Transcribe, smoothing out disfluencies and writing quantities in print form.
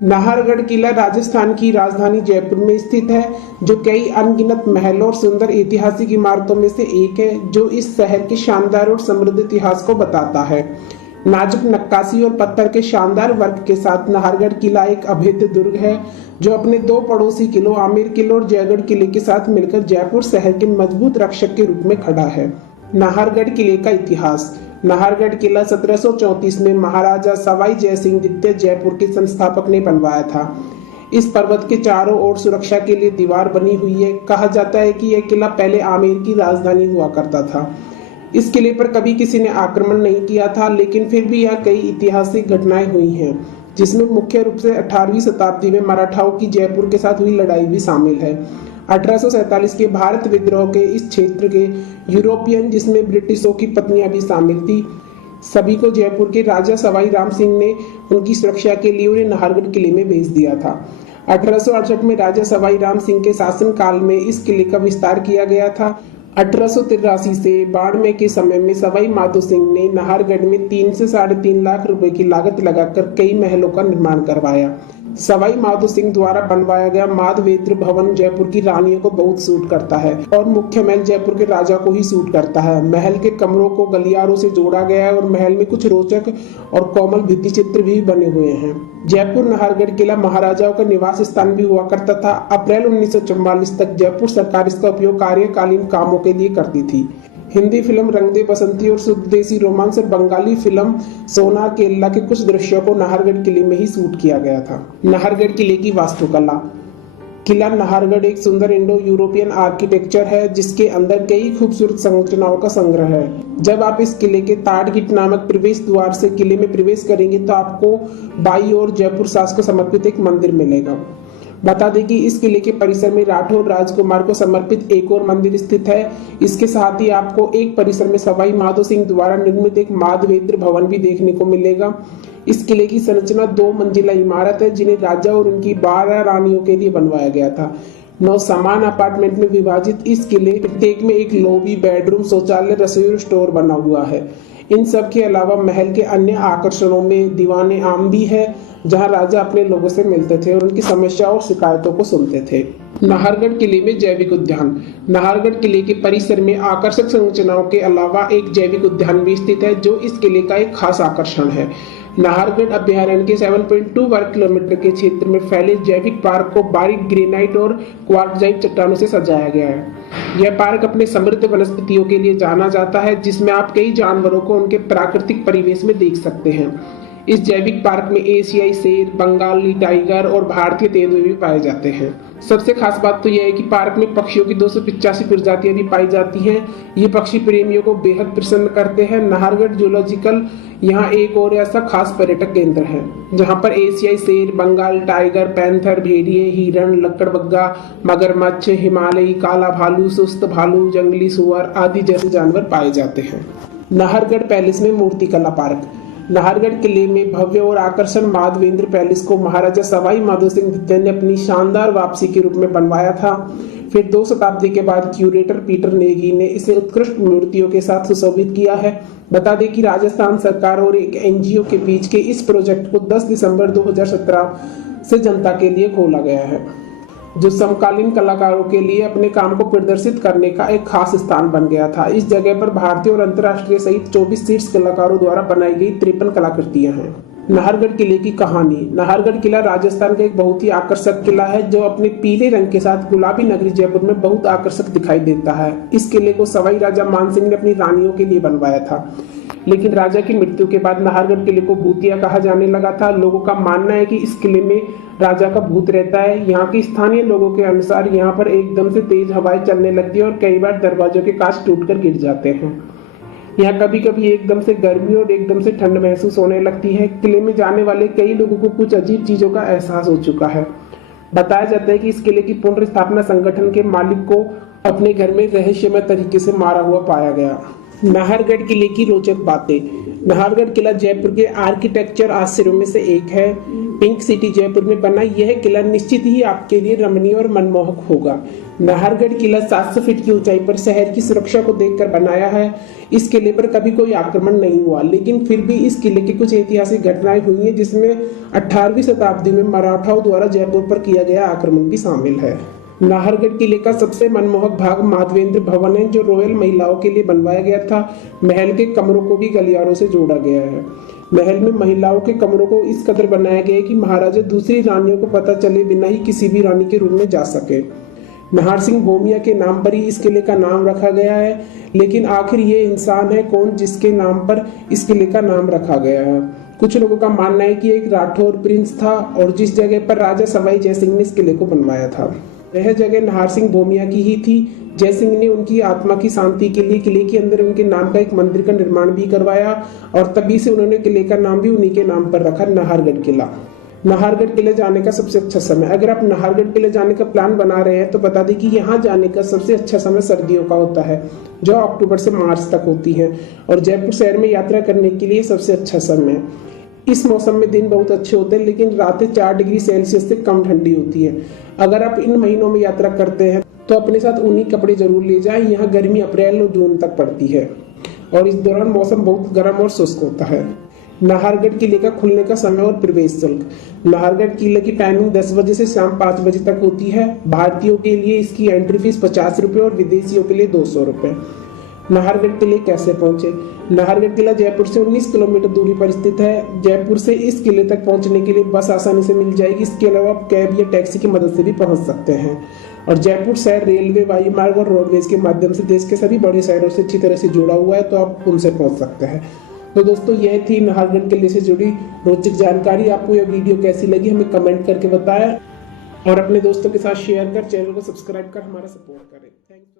नाहरगढ़ किला राजस्थान की राजधानी जयपुर में स्थित है, जो कई अनगिनत महलों और सुंदर ऐतिहासिक इमारतों में से एक है, जो इस शहर के शानदार और समृद्ध इतिहास को बताता है। नाजुक नक्काशी और पत्थर के शानदार वर्क के साथ नाहरगढ़ किला एक अभेद्य दुर्ग है, जो अपने दो पड़ोसी किलों आमेर किले और जयगढ़ किले के साथ मिलकर जयपुर शहर के मजबूत रक्षक के रूप में खड़ा है। नाहरगढ़ किले का इतिहास। नाहरगढ़ किला 1734 में महाराजा सवाई जय सिंह द्वितीय जयपुर के संस्थापक ने बनवाया था। इस पर्वत के चारों ओर सुरक्षा के लिए दीवार बनी हुई है। कहा जाता है कि यह किला पहले आमेर की राजधानी हुआ करता था। इस किले पर कभी किसी ने आक्रमण नहीं किया था, लेकिन फिर भी यहाँ कई ऐतिहासिक घटनाएं हुई हैं, जिसमें मुख्य रूप से 18वीं शताब्दी में मराठाओं की जयपुर के साथ हुई लड़ाई भी शामिल है। 1847 के भारत विद्रोह के इस क्षेत्र के यूरोपियन, जिसमें ब्रिटिशों की पत्नियां भी शामिल थी, सभी को जयपुर के राजा सवाई राम सिंह ने उनकी सुरक्षा के लिए उन्हें नाहरगढ़ किले में भेज दिया था। 1868 में राजा सवाई राम सिंह के शासन काल में इस किले का विस्तार किया गया था। 1883 से बाड़मेर के समय में सवाई माधो सिंह ने नाहरगढ़ में 3 से 3.5 लाख रुपए की लागत लगाकर कई महलों का निर्माण करवाया। सवाई माधो सिंह द्वारा बनवाया गया माधवेंद्र भवन जयपुर की रानियों को बहुत सूट करता है और मुख्य महल जयपुर के राजा को ही सूट करता है। महल के कमरों को गलियारों से जोड़ा गया है और महल में कुछ रोचक और कोमल भित्ति चित्र भी बने हुए हैं। जयपुर नाहरगढ़ किला महाराजाओं का निवास स्थान भी हुआ करता था। अप्रैल 1944 तक जयपुर सरकार इसका उपयोग कार्यकालीन कामों के लिए करती थी। हिंदी फिल्म रंग दे बसंती और स्वदेशी रोमांस और बंगाली फिल्म सोनार केल्ला के कुछ दृश्यों को नाहरगढ़ किले में ही शूट किया गया था। नाहरगढ़ किले की वास्तुकला। किला नाहरगढ़ एक सुंदर इंडो यूरोपियन आर्किटेक्चर है, जिसके अंदर कई खूबसूरत संरचनाओं का संग्रह है। जब आप इस किले के ताड़गिट नामक प्रवेश द्वार से किले में प्रवेश करेंगे तो आपको बाई ओर जयपुर शासक को समर्पित एक मंदिर मिलेगा। बता दें कि इस किले के परिसर में राठौर राजकुमार को समर्पित एक और मंदिर स्थित है। इसके साथ ही आपको एक परिसर में सवाई माधो सिंह द्वारा निर्मित एक माधवेंद्र भवन भी देखने को मिलेगा। इस किले की संरचना 2 मंजिला इमारत है, जिन्हें राजा और उनकी 12 रानियों के लिए बनवाया गया था। 9 समान अपार्टमेंट में विभाजित इस किले प्रत्येक में एक लॉबी, बेडरूम, शौचालय, रसोई और स्टोर बना हुआ है। इन सब के अलावा महल के अन्य आकर्षणों में दीवाने आम भी है, जहां राजा अपने लोगों से मिलते थे और उनकी समस्या और शिकायतों को सुनते थे। नाहरगढ़ किले में जैविक उद्यान। नाहरगढ़ किले के परिसर में आकर्षक संरचनाओं के अलावा एक जैविक उद्यान भी स्थित है, जो इस किले का एक खास आकर्षण है। नाहरगढ़ अभ्यारण्य के 7.2 वर्ग किलोमीटर के क्षेत्र में फैले जैविक पार्क को बारीक ग्रेनाइट और क्वार्टजाइट चट्टानों से सजाया गया है। यह पार्क अपने समृद्ध वनस्पतियों के लिए जाना जाता है, जिसमें आप कई जानवरों को उनके प्राकृतिक परिवेश में देख सकते हैं। इस जैविक पार्क में एशियाई शेर, बंगाली टाइगर और भारतीय तेंदुए भी पाए जाते हैं। सबसे खास बात तो यह है कि पार्क में पक्षियों की 285 प्रजातियां भी पाई जाती हैं। ये पक्षी प्रेमियों को बेहद प्रसन्न करते हैं। नाहरगढ़ जूलॉजिकल यहाँ एक और ऐसा खास पर्यटक केंद्र है, जहाँ पर एशियाई शेर, बंगाल टाइगर, पैंथर, भेड़िए, हिरण, लकड़बग्गा, मगरमच्छ, हिमालयी काला भालू, सुस्त भालू, जंगली सुअर आदि जैसे जानवर पाए जाते हैं। नाहरगढ़ पैलेस में मूर्तिकला पार्क। नाहरगढ़ किले में भव्य और आकर्षण माधवेंद्र पैलेस को महाराजा सवाई माधो सिंह द्वितीय ने अपनी शानदार वापसी के रूप में बनवाया था। फिर 2 शताब्दी के बाद क्यूरेटर पीटर नेगी ने इसे उत्कृष्ट मूर्तियों के साथ सुशोभित किया है। बता दें कि राजस्थान सरकार और एक एनजीओ के बीच के इस प्रोजेक्ट को 10 दिसंबर 2017 से जनता के लिए खोला गया है, जो समकालीन कलाकारों के लिए अपने काम को प्रदर्शित करने का एक खास स्थान बन गया था। इस जगह पर भारतीय और अंतर्राष्ट्रीय सहित 24 शीर्ष कलाकारों द्वारा बनाई गई 53 कलाकृतियां हैं। नाहरगढ़ किले की कहानी। नाहरगढ़ किला राजस्थान का एक बहुत ही आकर्षक किला है, जो अपने पीले रंग के साथ गुलाबी नगरी जयपुर में बहुत आकर्षक दिखाई देता है। इस किले को सवाई राजा मान सिंह ने अपनी रानियों के लिए बनवाया था, लेकिन राजा की मृत्यु के बाद नाहरगढ़ किले को भूतिया कहा जाने लगा था। लोगों का मानना है कि इस किले में राजा का भूत रहता है। यहाँ के स्थानीय लोगों के अनुसार यहाँ पर एकदम से तेज हवाएं चलने लगती है और कई बार दरवाजों के कांच टूटकर गिर जाते हैं। यहाँ कभी कभी एकदम से गर्मी और एकदम से ठंड महसूस होने लगती है। किले में जाने वाले कई लोगों को कुछ अजीब चीजों का एहसास हो चुका है। बताया जाता है कि इस किले की पुनर्स्थापना संगठन के मालिक को अपने घर में रहस्यमय तरीके से मारा हुआ पाया गया। नाहरगढ़ किले की रोचक बातें। नाहरगढ़ किला जयपुर के आर्किटेक्चर आश्चर्यों में से एक है। पिंक सिटी जयपुर में बना यह किला निश्चित ही आपके लिए रमणीय और मनमोहक होगा। नाहरगढ़ किला 700 फीट की ऊंचाई पर शहर की सुरक्षा को देखकर बनाया है। इस किले पर कभी कोई आक्रमण नहीं हुआ, लेकिन फिर भी इस किले की कुछ ऐतिहासिक घटनाएं हुई हैं, जिसमें 18वीं शताब्दी में मराठाओं द्वारा जयपुर पर किया गया आक्रमण भी शामिल है। नाहरगढ़ किले का सबसे मनमोहक भाग माधवेंद्र भवन है, जो रॉयल महिलाओं के लिए बनवाया गया था। महल के कमरों को भी गलियारों से जोड़ा गया है। महल में महिलाओं के कमरों को इस कदर बनाया गया है कि महाराजा दूसरी रानियों को पता चले बिना ही किसी भी रानी के रूम में जा सके। नाहर सिंह भूमिया के नाम पर ही इस किले का नाम रखा गया है, लेकिन आखिर ये इंसान है कौन जिसके नाम पर इस किले का नाम रखा गया है? कुछ लोगों का मानना है कि एक राठौर प्रिंस था और जिस जगह पर राजा सवाई जयसिंह ने इस किले को बनवाया था, यह जगह नाहर सिंह भूमिया की ही थी। जयसिंह ने उनकी आत्मा की शांति के लिए किले के अंदर उनके नाम का एक मंदिर का निर्माण भी करवाया और तभी से उन्होंने किले का नाम भी उन्हीं के नाम पर रखा, नाहरगढ़ किला। नाहरगढ़ किले जाने का सबसे अच्छा समय, अगर आप नाहरगढ़ किले जाने का प्लान बना रहे हैं तो बता दें कि यहाँ जाने का सबसे अच्छा समय सर्दियों का होता है, जो अक्टूबर से मार्च तक होती है, और जयपुर शहर में यात्रा करने के लिए सबसे अच्छा समय। इस मौसम में दिन बहुत अच्छे होते हैं, लेकिन रातें 4 डिग्री सेल्सियस से कम ठंडी होती है। अगर आप इन महीनों में यात्रा करते हैं तो अपने साथ ऊनी कपड़े जरूर ले जाएं। यहाँ गर्मी अप्रैल और जून तक पड़ती है और इस दौरान मौसम बहुत गर्म और शुष्क होता है। नाहरगढ़ किले का खुलने का समय और प्रवेश शुल्क। नाहरगढ़ किले की टाइमिंग 10 बजे से शाम 5 बजे तक होती है। भारतीयों के लिए इसकी एंट्री फीस 50 रुपये और विदेशियों के लिए 200 रुपये। नाहरगढ़ किले कैसे पहुंचे? नाहरगढ़ किला जयपुर से 19 किलोमीटर दूरी पर स्थित है। जयपुर से इस किले तक पहुंचने के लिए बस आसानी से मिल जाएगी। इसके अलावा आप कैब या टैक्सी की मदद से भी पहुंच सकते हैं। और जयपुर शहर रेलवे, वायुमार्ग और रोडवेज के माध्यम से देश के सभी बड़े शहरों से अच्छी तरह से जुड़ा हुआ है, तो आप उनसे पहुंच सकते हैं। तो दोस्तों, यह थी नाहरगढ़ किले से जुड़ी रोचक जानकारी। आपको यह वीडियो कैसी लगी हमें कमेंट करके बताएं और अपने दोस्तों के साथ शेयर कर चैनल को सब्सक्राइब कर हमारा सपोर्ट करें। Thank you.